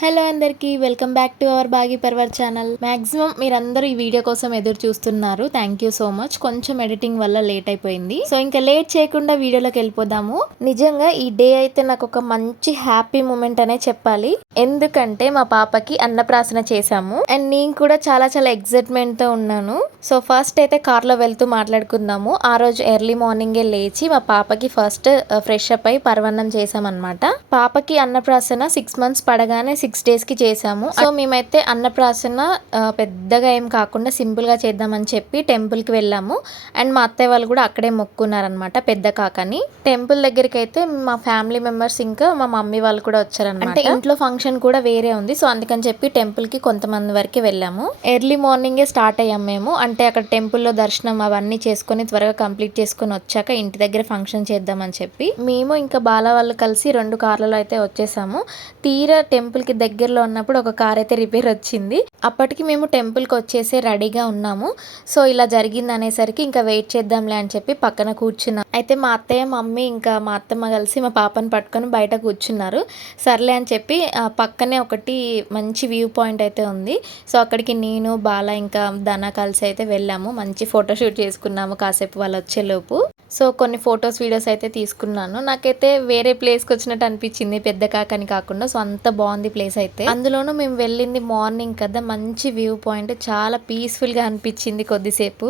Hello అందరికీ welcome back to our బాగి పర్వర్ ఛానల్. మాక్సిమం మీరందరూ ఈ వీడియో కోసం ఎదురు చూస్తున్నారు. థ్యాంక్ యూ సో మచ్ కొంచెం ఎడిటింగ్ వల్ల లేట్ అయిపోయింది. సో ఇంకా లేట్ చేయకుండా వీడియోలోకి వెళ్ళిపోదాము. నిజంగా ఈ డే అయితే నాకు ఒక మంచి హ్యాపీ మూమెంట్ అనే చెప్పాలి. ఎందుకంటే మా పాపకి అన్నప్రాసన చేశాము. అండ్ నేను కూడా చాలా చాలా ఎక్సైట్మెంట్తో ఉన్నాను. సో ఫస్ట్ అయితే కార్లో వెళ్తూ మాట్లాడుకుందాము. ఆ రోజు ఎర్లీ మార్నింగే లేచి మా పాపకి ఫస్ట్ ఫ్రెష్ అప్ అయి పర్వన్నం చేసామన్నమాట పాపకి అన్నప్రాసన సిక్స్ మంత్స్ పడగానే సిక్స్ డేస్కి చేసాము సో మేమైతే అన్నప్రాసన పెద్దగా ఏం కాకుండా సింపుల్గా చేద్దామని చెప్పి టెంపుల్కి వెళ్ళాము. అండ్ మా అత్తయ్య వాళ్ళు కూడా అక్కడే మొక్కున్నారనమాట పెద్ద కాకని. టెంపుల్ దగ్గరికి అయితే మా ఫ్యామిలీ మెంబర్స్ ఇంకా మా మమ్మీ వాళ్ళు కూడా వచ్చారనమాట అంటే ఇంట్లో ఫంక్షన్ కూడా వేరే ఉంది. సో అందుకని చెప్పి టెంపుల్కి కొంతమంది వరకు వెళ్ళాము. ఎర్లీ మార్నింగే స్టార్ట్ అయ్యాం మేము. అంటే అక్కడ టెంపుల్లో దర్శనం అవన్నీ చేసుకొని త్వరగా కంప్లీట్ చేసుకొని వచ్చాక ఇంటి దగ్గర ఫంక్షన్ చేద్దామని చెప్పి. మేము ఇంకా బాల వాళ్ళు కలిసి రెండు కార్లలో అయితే వచ్చేసాము. తీరా టెంపుల్కి దగ్గరలో ఉన్నప్పుడు ఒక కార్ అయితే రిపేర్ వచ్చింది. అప్పటికి మేము టెంపుల్కి వచ్చేసి రెడీగా ఉన్నాము. సో ఇలా జరిగింది అనేసరికి ఇంకా వెయిట్ చేద్దాంలే అని చెప్పి పక్కన కూర్చున్నాం. అయితే మా అత్తయ్య మమ్మీ ఇంకా మా అత్తమ్మ కలిసి మా పాపని పట్టుకొని బయట కూర్చున్నారు. సర్లే అని చెప్పి పక్కనే ఒకటి మంచి వ్యూ పాయింట్ అయితే ఉంది. సో అక్కడికి నేను బాల ఇంకా ధన కలిసి అయితే వెళ్ళాము. మంచి ఫోటోషూట్ చేసుకున్నాము కాసేపు వాళ్ళు వచ్చేలోపు. సో కొన్ని ఫొటోస్ వీడియోస్ అయితే తీసుకున్నాను. నాకైతే వేరే ప్లేస్కి వచ్చినట్టు అనిపించింది పెద్ద కాకని కాకుండా. సో అంత బాగుంది ప్లేస్ అయితే. అందులోనూ మేము వెళ్ళింది మార్నింగ్ కదా మంచి వ్యూ పాయింట్. చాలా పీస్ఫుల్గా అనిపించింది కొద్దిసేపు.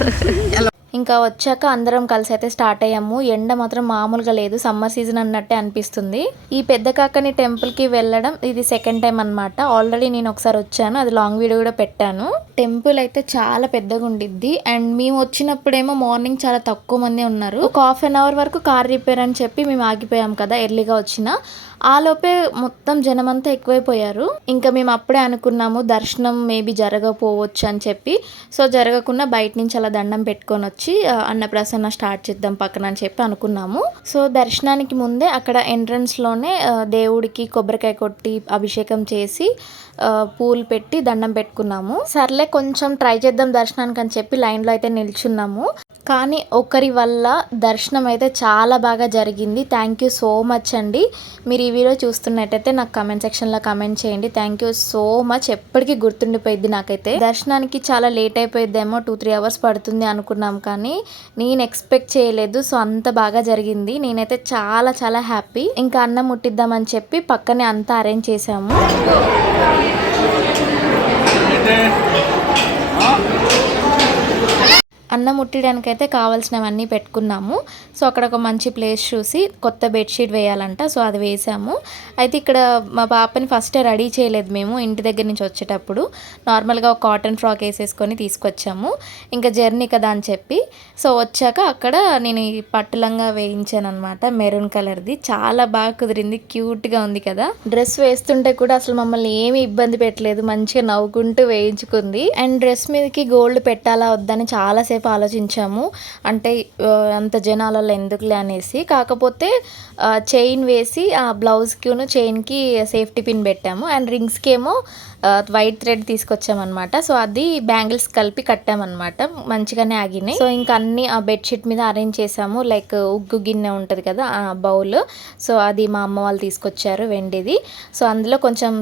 hello。ఇంకా వచ్చాక అందరం కలిసి అయితే స్టార్ట్ అయ్యాము. ఎండ మాత్రం మామూలుగా లేదు. సమ్మర్ సీజన్ అన్నట్టే అనిపిస్తుంది. ఈ పెద్ద కాకని టెంపుల్కి వెళ్ళడం ఇది సెకండ్ టైం అన్నమాట. ఆల్రెడీ నేను ఒకసారి వచ్చాను. అది లాంగ్ వీడియో కూడా పెట్టాను. టెంపుల్ అయితే చాలా పెద్దగా ఉండిద్ది. అండ్ మేము వచ్చినప్పుడేమో మార్నింగ్ చాలా తక్కువ మంది ఉన్నారు. ఒక హాఫ్ అన్ అవర్ వరకు కార్ రిపేర్ అని చెప్పి మేము ఆగిపోయాం కదా ఎర్లీగా వచ్చిన. ఆ లోపే మొత్తం జనమంతా ఎక్కువైపోయారు. ఇంకా మేము అప్పుడే అనుకున్నాము దర్శనం మేబీ జరగకపోవచ్చు అని చెప్పి. సో జరగకుండా బయట నుంచి అలా దండం పెట్టుకొని వచ్చి అన్నప్రసన్న స్టార్ట్ చేద్దాం పక్కన అని చెప్పి అనుకున్నాము. సో దర్శనానికి ముందే అక్కడ ఎంట్రన్స్లోనే దేవుడికి కొబ్బరికాయ కొట్టి అభిషేకం చేసి పూలు పెట్టి దండం పెట్టుకున్నాము. సర్లే కొంచెం ట్రై చేద్దాం దర్శనానికి అని చెప్పి లైన్లో అయితే నిల్చున్నాము. కానీ ఒకరి వల్ల దర్శనం అయితే చాలా బాగా జరిగింది. థ్యాంక్ యూ సో మచ్ అండి. మీరు ఈ వీడియో చూస్తున్నట్టయితే నాకు కమెంట్ సెక్షన్లో కమెంట్ చేయండి. థ్యాంక్ యూ సో మచ్ ఎప్పటికీ గుర్తుండిపోయింది నాకైతే. దర్శనానికి చాలా లేట్ అయిపోయిద్దేమో టూ త్రీ అవర్స్ పడుతుంది అనుకున్నాం కానీ నేను ఎక్స్పెక్ట్ చేయలేదు. సో అంత బాగా జరిగింది. నేనైతే చాలా చాలా హ్యాపీ ఇంకా అన్నం ముట్టిద్దామని చెప్పి పక్కనే అంతా అరేంజ్ చేసాము అన్నం ఉట్టడానికైతే కావాల్సినవన్నీ పెట్టుకున్నాము. సో అక్కడ ఒక మంచి ప్లేస్ చూసి కొత్త బెడ్షీట్ వేయాలంట. సో అది వేసాము. అయితే ఇక్కడ మా పాపని ఫస్ట్ రెడీ చేయలేదు మేము ఇంటి దగ్గర నుంచి వచ్చేటప్పుడు. నార్మల్గా ఒక కాటన్ ఫ్రాక్ వేసేసుకొని తీసుకొచ్చాము. ఇంకా జర్నీ కదా అని చెప్పి. సో వచ్చాక అక్కడ నేను ఈ పట్టులంగా వేయించాను అనమాట మెరూన్ కలర్ది. చాలా బాగా కుదిరింది. క్యూట్గా ఉంది కదా. డ్రెస్ వేస్తుంటే కూడా అసలు మమ్మల్ని ఏమీ ఇబ్బంది పెట్టలేదు. మంచిగా నవ్వుకుంటూ వేయించుకుంది. అండ్ డ్రెస్ మీదకి గోల్డ్ పెట్టాలా వద్దని చాలాసేపు ఆలోచించాము. అంటే అంత జనాలలో ఎందుకులే అనేసి. కాకపోతే చైన్ వేసి ఆ బ్లౌజ్కిను చైన్కి సేఫ్టీ పిన్ పెట్టాము. అండ్ రింగ్స్కి ఏమో వైట్ థ్రెడ్ తీసుకొచ్చామన్నమాట. సో అది బ్యాంగిల్స్ కలిపి కట్టామన్నమాట. మంచిగానే ఆగినాయి. సో ఇంకా అన్ని ఆ బెడ్షీట్ మీద అరేంజ్ చేసాము. లైక్ ఉగ్గు గిన్నె ఉంటుంది కదా ఆ బౌల్ సో అది మా అమ్మ వాళ్ళు తీసుకొచ్చారు వెండిది. సో అందులో కొంచెం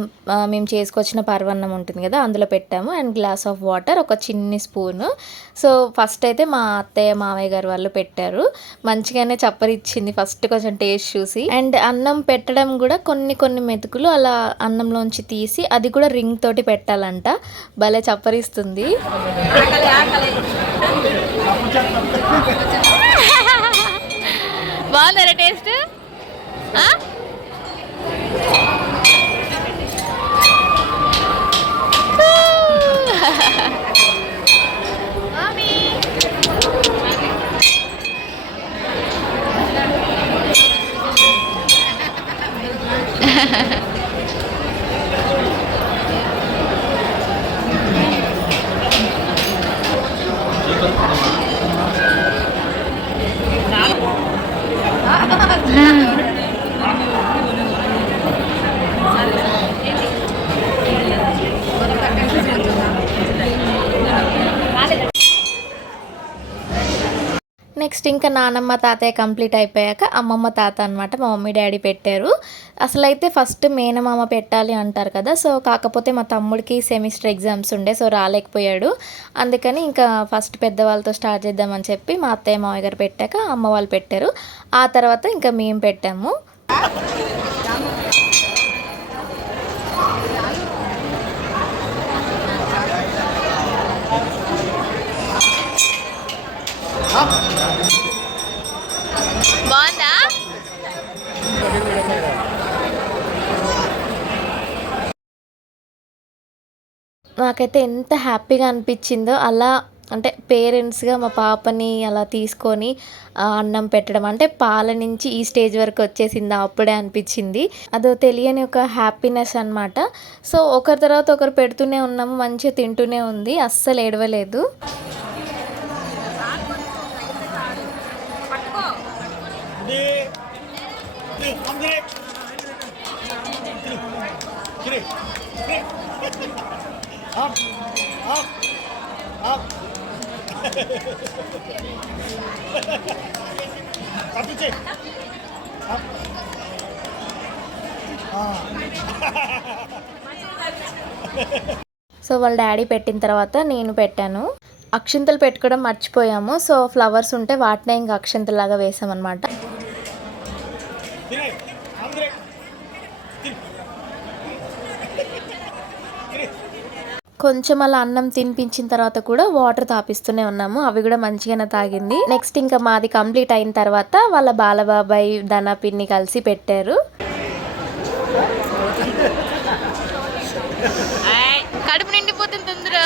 మేము చేసుకొచ్చిన పర్వన్నం ఉంటుంది కదా అందులో పెట్టాము. అండ్ గ్లాస్ ఆఫ్ వాటర్ ఒక చిన్ని స్పూన్ సో ఫస్ట్ అయితే మా అత్తయ్య మామయ్య గారు వాళ్ళు పెట్టారు. మంచిగానే చప్పరిచ్చింది ఫస్ట్ కొంచెం టేస్ట్ చూసి. అండ్ అన్నం పెట్టడం కూడా కొన్ని కొన్ని మెతుకులు అలా అన్నంలోంచి తీసి అది కూడా రింగ్ స్ట్రింగ్ తోటి పెట్టాలంట. భలే చప్పరిస్తుంది. బాగుందా టేస్ట్? Ha ha ha. ఇంకా నానమ్మ తాతయ్య కంప్లీట్ అయిపోయాక అమ్మమ్మ తాత అనమాట మా మమ్మీ డాడీ పెట్టారు. అసలైతే ఫస్ట్ మేనమామ పెట్టాలి అంటారు కదా సో కాకపోతే మా తమ్ముడికి సెమిస్టర్ ఎగ్జామ్స్ ఉండే సో రాలేకపోయాడు. అందుకని ఇంకా ఫస్ట్ పెద్దవాళ్ళతో స్టార్ట్ చేద్దామని చెప్పి మా అత్తయ్య మామయ్య గారు పెట్టాక అమ్మ వాళ్ళు పెట్టారు. ఆ తర్వాత ఇంకా మేము పెట్టాము. బాగుందా నాకైతే ఎంత హ్యాపీగా అనిపించిందో అలా అంటే పేరెంట్స్గా మా పాపని అలా తీసుకొని అన్నం పెట్టడం. అంటే పాల నుంచి ఈ స్టేజ్ వరకు వచ్చేసింది అప్పుడే అనిపించింది. అదో తెలియని ఒక హ్యాపీనెస్ అనమాట సో ఒకరి తర్వాత ఒకరు పెడుతూనే ఉన్నాము మంచిగా తింటూనే ఉంది అస్సలు ఏడవలేదు. సో వాళ్ళ డాడీ పెట్టిన తర్వాత నేను పెట్టాను. అక్షింతలు పెట్టుకోవడం మర్చిపోయాము. సో ఫ్లవర్స్ ఉంటే వాటినే ఇంకా అక్షింతలాగా వేసామన్నమాట. కొంచెం అలా అన్నం తినిపించిన తర్వాత కూడా వాటర్ తాపిస్తూనే ఉన్నాము. అవి కూడా మంచిగానే తాగింది. నెక్స్ట్ ఇంకా మాది కంప్లీట్ అయిన తర్వాత వాళ్ళ బాలబాబాయ్ ధన పిన్ని కలిసి పెట్టారు. కడుపు నిండిపోతుంది తొందర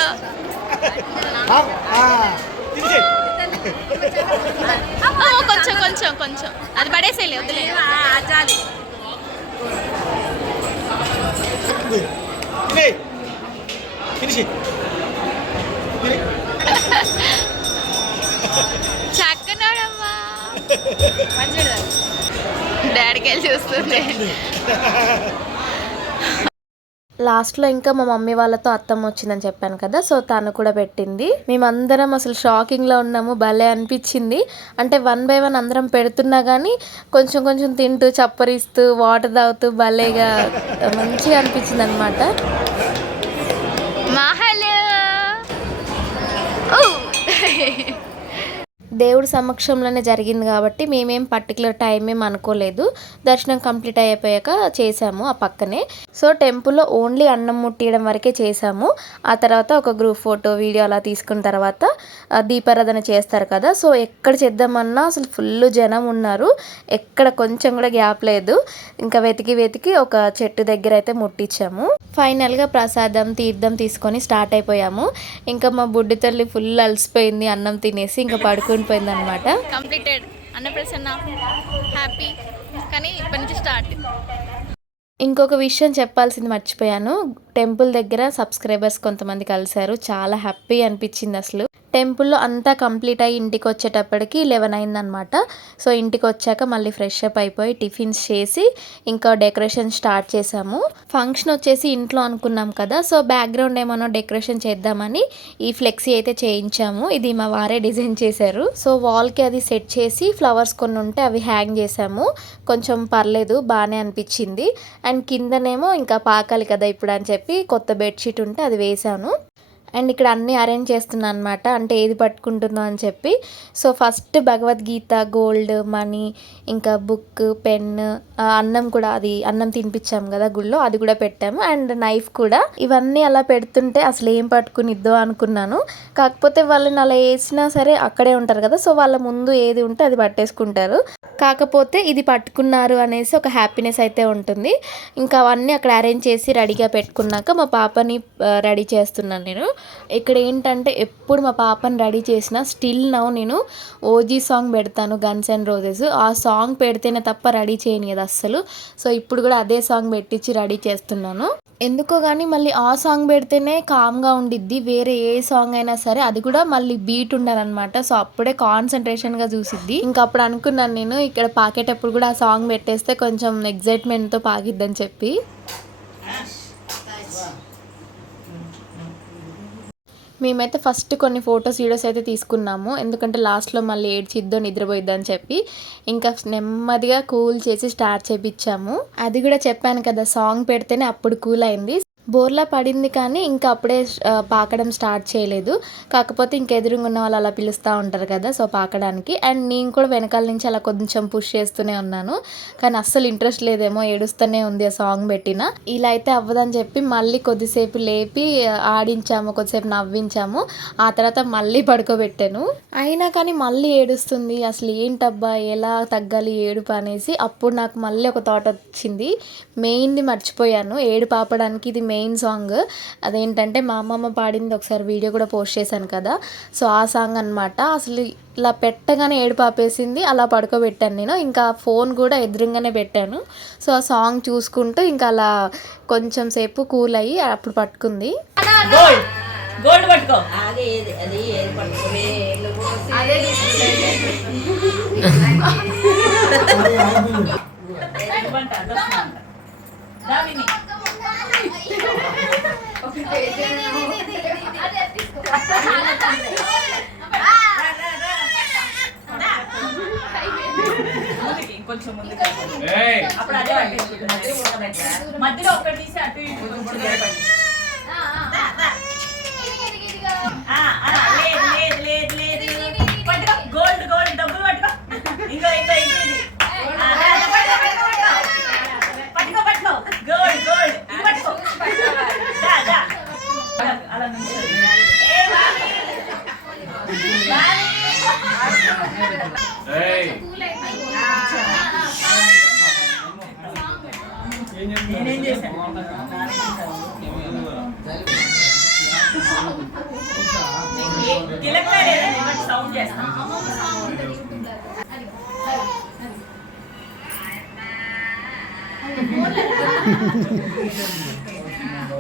కొంచెం కొంచెం కొంచెం. అది పడేసేలే వదిలే చాలి ఫినిష్ చక్కనాడమ్మా. మంచిగా డాడీకి వెళ్ళి చూస్తుంది లాస్ట్లో ఇంకా మా మమ్మీ వాళ్ళతో అత్తమ్మ వచ్చిందని చెప్పాను కదా సో తను కూడా పెట్టింది. మేమందరం అసలు షాకింగ్లో ఉన్నాము భలే అనిపించింది. అంటే వన్ బై వన్ అందరం పెడుతున్నా కానీ కొంచెం కొంచెం తింటూ చప్పరిస్తూ వాటర్ తాగుతూ భలేగా మంచిగా అనిపించింది అనమాట దేవుడి సమక్షంలోనే జరిగింది కాబట్టి మేమేం పర్టికులర్ టైం ఏం అనుకోలేదు. దర్శనం కంప్లీట్ అయిపోయాక చేసాము ఆ పక్కనే. సో టెంపుల్లో ఓన్లీ అన్నం ముట్టియడం వరకే చేసాము ఆ తర్వాత ఒక గ్రూప్ ఫోటో వీడియో అలా తీసుకున్న తర్వాత దీపారాధన చేస్తారు కదా. సో ఎక్కడ చేద్దామన్నా అసలు ఫుల్ జనం ఉన్నారు. ఎక్కడ కొంచెం కూడా గ్యాప్ లేదు. ఇంకా వెతికి వెతికి ఒక చెట్టు దగ్గర అయితే ముట్టించాము. ఫైనల్గా ప్రసాదం తీర్థం తీసుకొని స్టార్ట్ అయిపోయాము. ఇంకా మా బుడ్డి తల్లి ఫుల్ అలసిపోయింది అన్నం తినేసి ఇంకా పడుకుని పోయింది అనమాట కంప్లీటెడ్ అన్నప్రసన్న హ్యాపీ కానీ ఇప్పటి నుంచి స్టార్ట్ ఇంకొక విషయం చెప్పాల్సింది మర్చిపోయాను. టెంపుల్ దగ్గర సబ్స్క్రైబర్స్ కొంతమంది కలిశారు. చాలా హ్యాపీ అనిపించింది అసలు. టెంపుల్లో అంతా కంప్లీట్ అయ్యి ఇంటికి వచ్చేటప్పటికి లెవెన్ అయిందనమాట సో ఇంటికి వచ్చాక మళ్ళీ ఫ్రెష్ అప్ అయిపోయి టిఫిన్స్ చేసి ఇంకా డెకరేషన్ స్టార్ట్ చేసాము. ఫంక్షన్ వచ్చేసి ఇంట్లో అనుకున్నాం కదా సో బ్యాక్గ్రౌండ్ ఏమైనా డెకరేషన్ చేద్దామని ఈ ఫ్లెక్సీ అయితే చేయించాము. ఇది మా వారే డిజైన్ చేశారు. సో వాల్కి అది సెట్ చేసి ఫ్లవర్స్ కొన్ని ఉంటే అవి హ్యాంగ్ చేసాము. కొంచెం పర్లేదు బాగానే అనిపించింది. అండ్ కిందనేమో ఇంకా పాకాలి కదా ఇప్పుడు అని చెప్పి కొత్త బెడ్షీట్ ఉంటే అది వేసాను. అండ్ ఇక్కడ అన్నీ అరేంజ్ చేస్తున్నాను అనమాట అంటే ఏది పట్టుకుంటుందో అని చెప్పి. So first Bhagavad Gita gold money ఇంకా బుక్ పెన్ అన్నం కూడా అది అన్నం తినిపించాము కదా గుళ్ళో అది కూడా పెట్టాము. అండ్ నైఫ్ కూడా. ఇవన్నీ అలా పెడుతుంటే అసలు ఏం పట్టుకునిద్దో అనుకున్నాను. కాకపోతే వాళ్ళని అలా వేసినా సరే అక్కడే ఉంటారు కదా సో వాళ్ళ ముందు ఏది ఉంటే అది పట్టేసుకుంటారు. కాకపోతే ఇది పట్టుకున్నారు అనేసి ఒక హ్యాపీనెస్ అయితే ఉంటుంది. ఇంకా అవన్నీ అక్కడ అరేంజ్ చేసి రెడీగా పెట్టుకున్నాక మా పాపని రెడీ చేస్తున్నాను నేను. ఇక్కడ ఏంటంటే ఎప్పుడు మా పాపని రెడీ చేసినా స్టిల్ నౌ నేను ఓజీ సాంగ్ పెడతాను గన్స్ అండ్ రోజెస్ ఆ సాంగ్ పెడితేనే తప్ప రెడీ చేయను కదా అస్సలు. సో ఇప్పుడు కూడా అదే సాంగ్ పెట్టించి రెడీ చేస్తున్నాను. ఎందుకో కానీ మళ్ళీ ఆ సాంగ్ పెడితేనే కామ్గా ఉండిద్ది. వేరే ఏ సాంగ్ అయినా సరే అది కూడా మళ్ళీ బీట్ ఉండాలన్నమాట. సో అప్పుడే కాన్సన్ట్రేషన్గా చూసిద్ది. ఇంకా అప్పుడు అనుకున్నాను నేను ఇక్కడ పాకేటప్పుడు కూడా ఆ సాంగ్ పెట్టేస్తే కొంచెం ఎగ్జైట్మెంట్తో పాకిద్దని చెప్పి. మేమైతే ఫస్ట్ కొన్ని ఫొటోస్ వీడియోస్ అయితే తీసుకున్నాము. ఎందుకంటే లాస్ట్లో మళ్ళీ ఏడ్చిద్దో నిద్రపోయిద్దని అని చెప్పి ఇంకా నెమ్మదిగా కూల్ చేసి స్టార్ట్ చేపించాము అది కూడా చెప్పాను కదా సాంగ్ పెడితేనే అప్పుడు కూల్ అయింది. బోర్లా పడింది కానీ ఇంకా అప్పుడే పాకడం స్టార్ట్ చేయలేదు. కాకపోతే ఇంక ఎదురుగా ఉన్న వాళ్ళు అలా పిలుస్తూ ఉంటారు కదా సో పాకడానికి. అండ్ నేను కూడా వెనకాల నుంచి అలా కొంచెం పుష్ చేస్తూనే ఉన్నాను. కానీ అస్సలు ఇంట్రెస్ట్ లేదేమో ఏడుస్తూనే ఉంది ఆ సాంగ్ పెట్టిన. ఇలా అయితే అవ్వదని చెప్పి మళ్ళీ కొద్దిసేపు లేపి ఆడించాము కొద్దిసేపు నవ్వించాము. ఆ తర్వాత మళ్ళీ పడుకోబెట్టాను. అయినా కానీ మళ్ళీ ఏడుస్తుంది. అసలు ఏంటబ్బా ఎలా తగ్గాలి ఏడుపు అనేసి. అప్పుడు నాకు మళ్ళీ ఒక థాట్ వచ్చింది. మెయిన్ది మర్చిపోయాను. ఏడు పాపడానికి ఇది మెయిన్ సాంగ్ అదేంటంటే మా అమ్మమ్మ పాడింది ఒకసారి వీడియో కూడా పోస్ట్ చేశాను కదా. సో ఆ సాంగ్ అనమాట అసలు ఇలా పెట్టగానే ఏడు పాపేసింది అలా పడుకోబెట్టాను నేను. ఇంకా ఫోన్ కూడా ఎదురుగానే పెట్టాను. సో ఆ సాంగ్ చూసుకుంటూ ఇంకా అలా కొంచెం సేపు కూల్ అయ్యి అప్పుడు పట్టుకుంది. గోల్డ్. పట్టుకో. అదొస్తుందంట. దా విని. ముందుకి, ఇంకొంచెం ముందుకి. అప్పుడు అదే పట్టేసుకుంటున్నా. మధ్యలో ఒక్కటి తీసి అటు ఇటు నేనేం చేశాను సౌండ్ చేస్తాను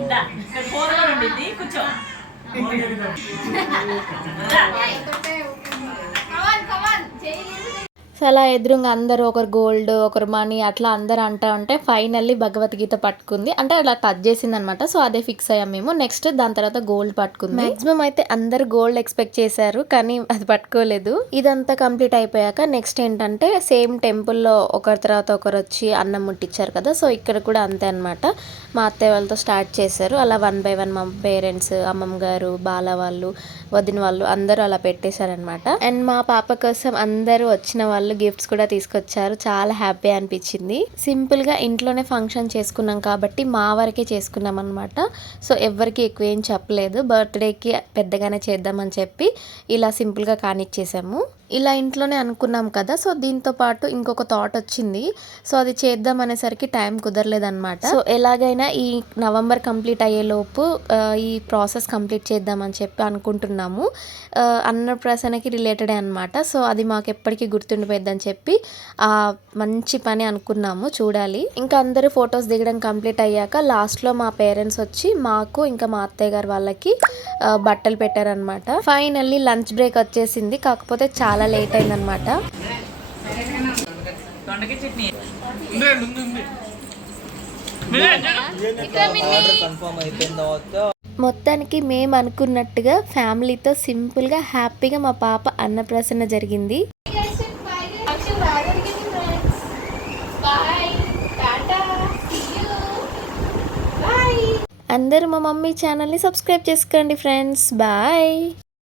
ఇక్కడ ఫోన్ కూడా ఉండిద్ది. కూర్చో. దా. సో అలా ఎదురుగా అందరూ ఒకరు గోల్డ్ ఒకరు మనీ అట్లా అందరూ అంటా ఉంటే ఫైనల్లీ భగవద్గీత పట్టుకుంది. అంటే అలా టచ్ చేసింది అనమాట సో అదే ఫిక్స్ అయ్యాం మేము. నెక్స్ట్ దాని తర్వాత గోల్డ్ పట్టుకుంది. మాక్సిమం అయితే అందరు గోల్డ్ ఎక్స్పెక్ట్ చేశారు కానీ అది పట్టుకోలేదు. ఇదంతా కంప్లీట్ అయిపోయాక నెక్స్ట్ ఏంటంటే సేమ్ టెంపుల్లో ఒకరి తర్వాత ఒకరు వచ్చి అన్నం ముట్టించారు కదా. సో ఇక్కడ కూడా అంతే అనమాట మా అత్తయ్య వాళ్ళతో స్టార్ట్ చేశారు. అలా వన్ బై వన్ మా పేరెంట్స్ అమ్మమ్మ గారు బాల వాళ్ళు వదిన వాళ్ళు అందరూ అలా పెట్టేశారనమాట అండ్ మా పాప కోసం అందరూ వచ్చిన వాళ్ళు గిఫ్ట్స్ కూడా తీసుకొచ్చారు. చాలా హ్యాపీ అనిపించింది. సింపుల్గా ఇంట్లోనే ఫంక్షన్ చేసుకున్నాం కాబట్టి మా వరకే చేసుకున్నాం అనమాట సో ఎవరికి ఎక్కువ ఏం చెప్పలేదు. బర్త్డేకి పెద్దగానే చేద్దామని చెప్పి ఇలా సింపుల్గా కానిచ్చేసాము. ఇలా ఇంట్లోనే అనుకున్నాం కదా సో దీంతో పాటు ఇంకొక థాట్ వచ్చింది. సో అది చేద్దాం అనేసరికి టైం కుదరలేదన్నమాట. సో ఎలాగైనా ఈ నవంబర్ కంప్లీట్ అయ్యేలోపు ఈ ప్రాసెస్ కంప్లీట్ చేద్దామని చెప్పి అనుకుంటున్నాము. ఆ, అన్నప్రాసనకి రిలేటెడే అనమాట సో అది మాకు ఎప్పటికీ గుర్తుండిపోయిద్దని చెప్పి ఆ మంచి పని అనుకున్నాము చూడాలి. ఇంకా అందరూ ఫొటోస్ దిగడం కంప్లీట్ అయ్యాక లాస్ట్లో మా పేరెంట్స్ వచ్చి మాకు ఇంకా మా అత్తయ్య గారు వాళ్ళకి బట్టలు పెట్టారనమాట ఫైనల్లీ లంచ్ బ్రేక్ వచ్చేసింది. కాకపోతే చాలా లేట్ అయిందనమాట. దొండకాయ చట్నీ. కన్ఫర్మ్ అయిపోయిన తర్వాత మొత్తానికి మేము అనుకున్నట్టుగా ఫ్యామిలీతో సింపుల్గా హ్యాపీగా మా పాప అన్నప్రాసన జరిగింది. అందరూ మా మమ్మీ ఛానల్ని సబ్స్క్రైబ్ చేసుకోండి ఫ్రెండ్స్. బాయ్.